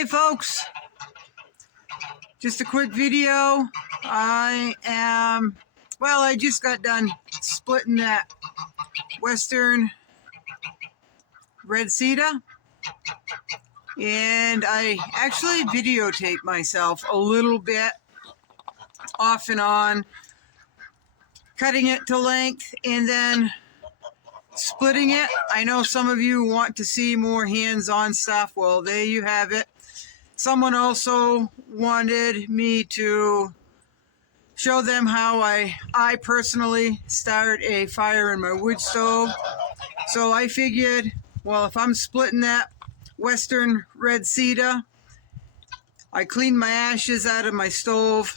Hey folks, just a quick video. I just got done splitting that western red cedar, and I actually videotaped myself a little bit off and on, cutting it to length and then splitting it. I know some of you want to see more hands-on stuff. Well, there you have it. Someone also wanted me to show them how I personally start a fire in my wood stove. So I figured, well, if I'm splitting that western red cedar, I cleaned my ashes out of my stove,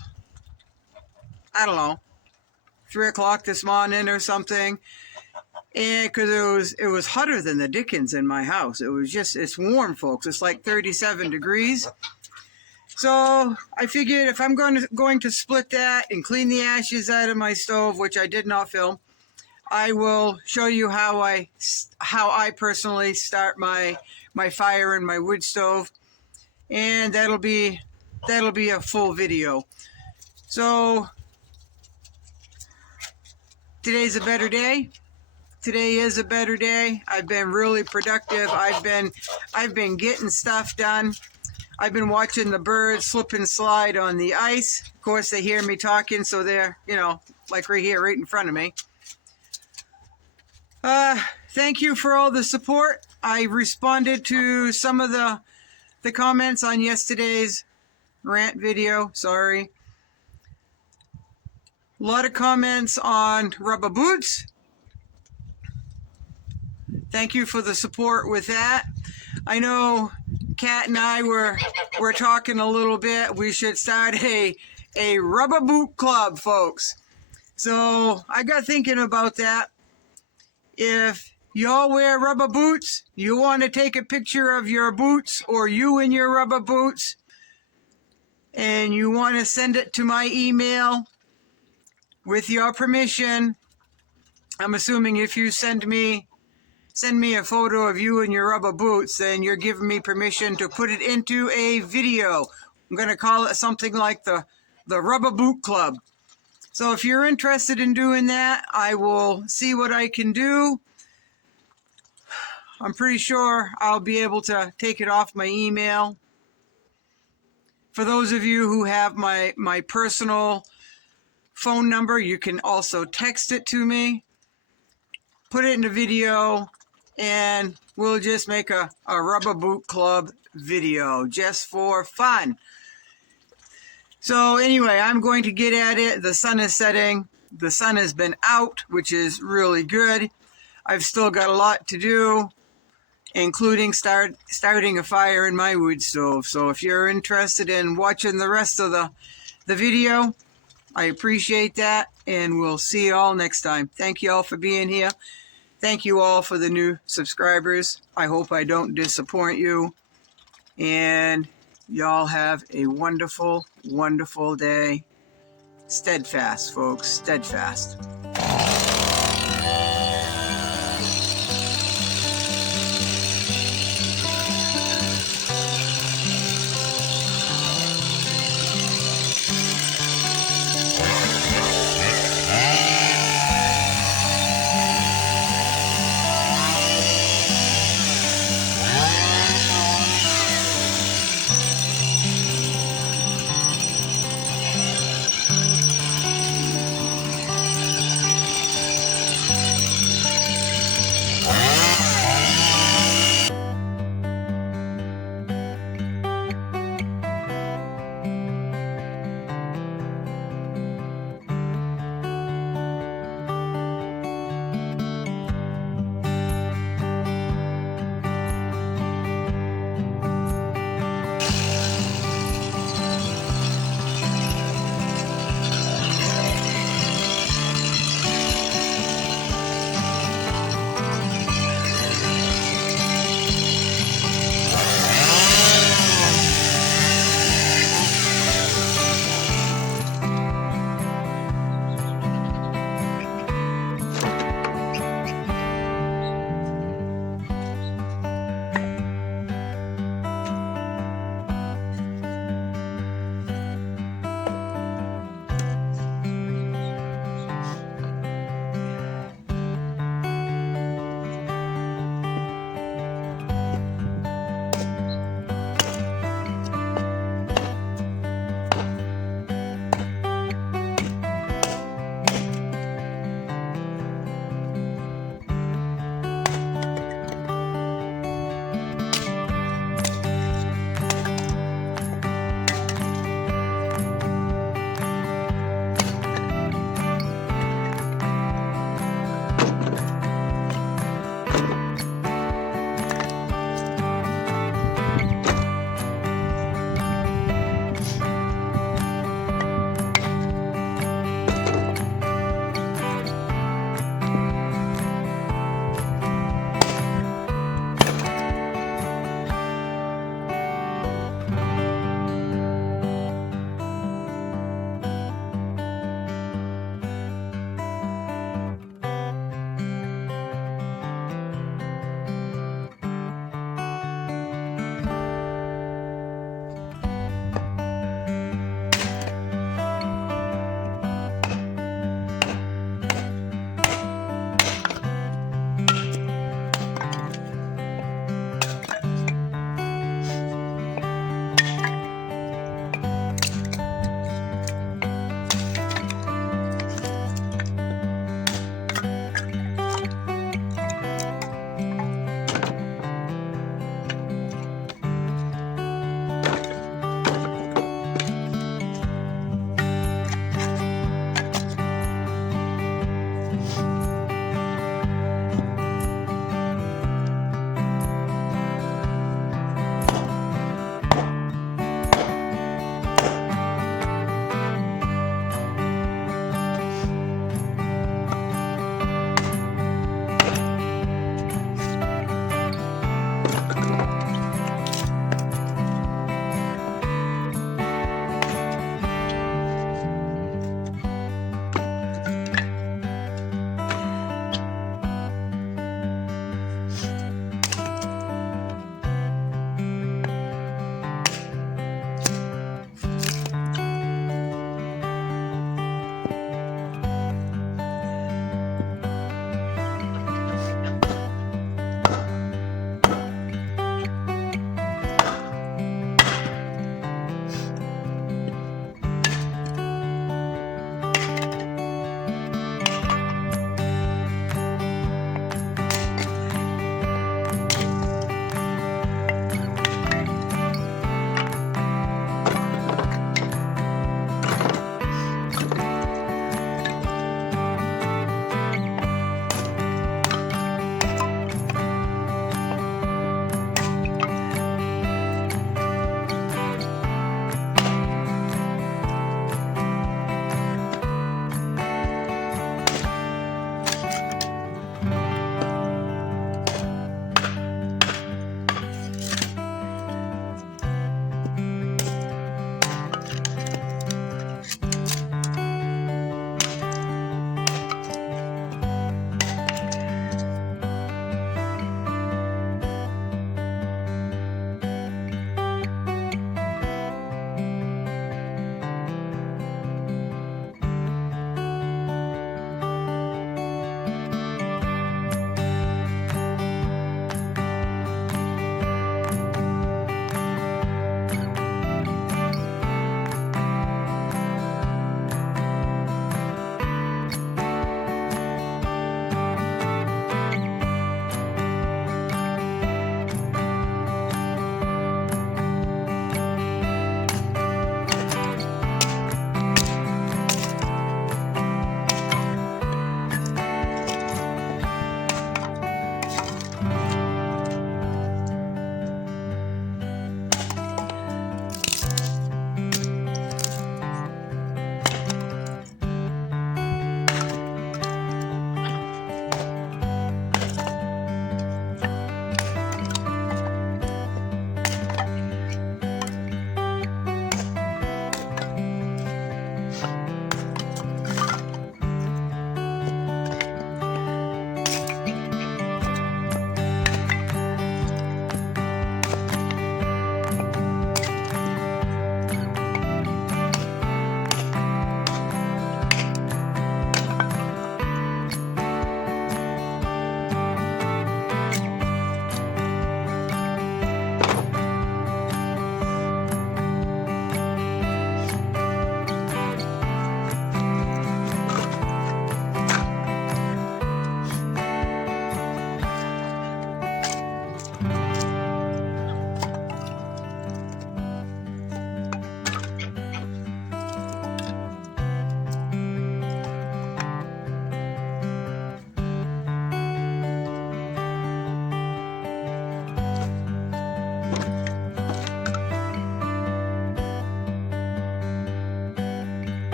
I don't know, 3 o'clock this morning or something. And because it was hotter than the dickens in my house. It's warm, folks. It's like 37 degrees. So I figured if I'm going to split that and clean the ashes out of my stove, which I did not film, I will show you how I personally start my fire in my wood stove, and that'll be a full video. So today's a better day. Today is a better day. I've been really productive. I've been getting stuff done. I've been watching the birds slip and slide on the ice. Of course, they hear me talking, so they're, like right here, right in front of me. Thank you for all the support. I responded to some of the comments on yesterday's rant video. Sorry. A lot of comments on rubber boots. Thank you for the support with that. I know Kat and I were talking a little bit. We should start a rubber boot club, folks. So I got thinking about that. If y'all wear rubber boots, you want to take a picture of your boots or you in your rubber boots, and you want to send it to my email with your permission. I'm assuming if you send me a photo of you in your rubber boots, then you're giving me permission to put it into a video. I'm going to call it something like the Rubber Boot Club. So if you're interested in doing that, I will see what I can do. I'm pretty sure I'll be able to take it off my email. For those of you who have my personal phone number, you can also text it to me. Put it in a video, and we'll just make a Rubber Boot Club video just for fun. So anyway, I'm going to get at it. The sun is setting. The sun has been out, which is really good. I've still got a lot to do, including starting a fire in my wood stove. So if you're interested in watching the rest of the video, I appreciate that, and we'll see you all next time. Thank you all for being here. Thank you all for the new subscribers. I hope I don't disappoint you. And y'all have a wonderful, wonderful day. Steadfast, folks. Steadfast.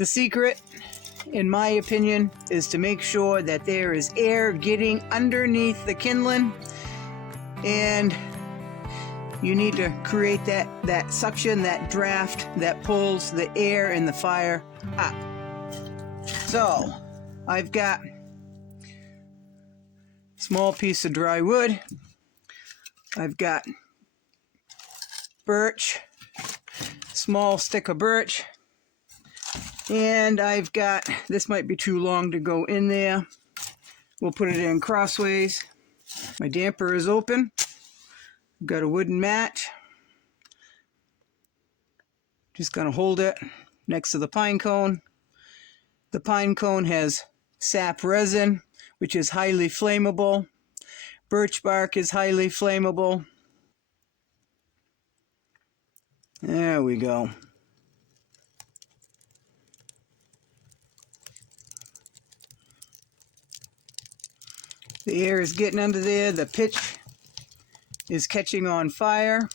The secret, in my opinion, is to make sure that there is air getting underneath the kindling, and you need to create that suction, that draft that pulls the air and the fire up. So I've got a small piece of dry wood. I've got birch, small stick of birch, and I've got, this might be too long to go in there. We'll put it in crossways. My damper is open. I've got a wooden mat. Just gonna hold it next to the pine cone. The pine cone has sap resin, which is highly flammable. Birch bark is highly flammable. There we go. The air is getting under there. The pitch is catching on fire,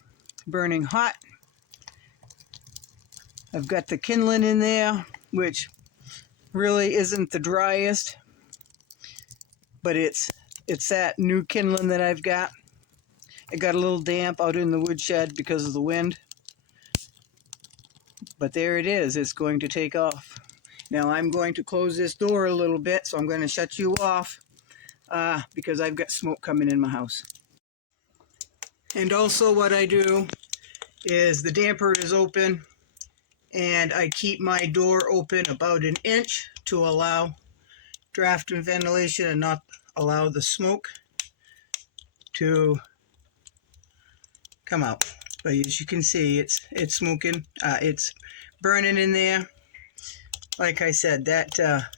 burning hot. I've got the kindling in there, which really isn't the driest, but it's that new kindling that I've got. It got a little damp out in the woodshed because of the wind, but there it is. It's going to take off. Now I'm going to close this door a little bit, so I'm going to shut you off because I've got smoke coming in my house. And also what I do is the damper is open, and I keep my door open about 1 inch to allow draft and ventilation and not allow the smoke to come out. But as you can see, it's smoking, it's burning in there. Like I said, that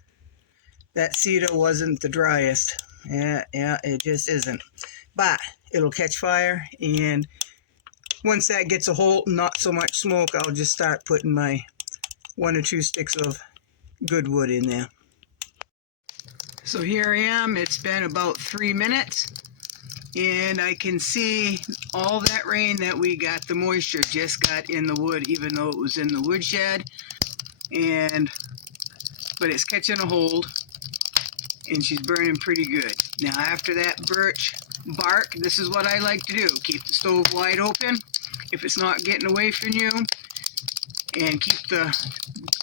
cedar wasn't the driest. Yeah, it just isn't. But it'll catch fire, and once that gets a hold, not so much smoke, I'll just start putting my 1 or 2 sticks of good wood in there. So here I am. It's been about 3 minutes, and I can see all that rain that we got, the moisture just got in the wood, even though it was in the woodshed. But it's catching a hold, and she's burning pretty good. Now after that birch bark, this is what I like to do. Keep the stove wide open if it's not getting away from you, and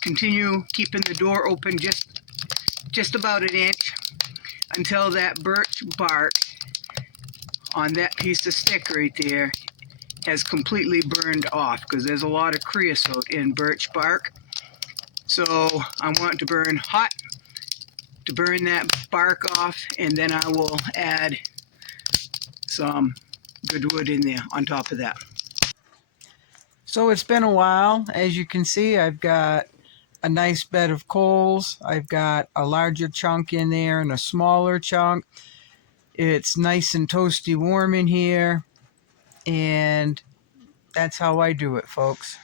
continue keeping the door open just about 1 inch until that birch bark on that piece of stick right there has completely burned off, because there's a lot of creosote in birch bark. So I want it to burn hot to burn that bark off, and then I will add some good wood in there on top of that. So it's been a while. As you can see, I've got a nice bed of coals. I've got a larger chunk in there and a smaller chunk. It's nice and toasty warm in here, and that's how I do it, folks.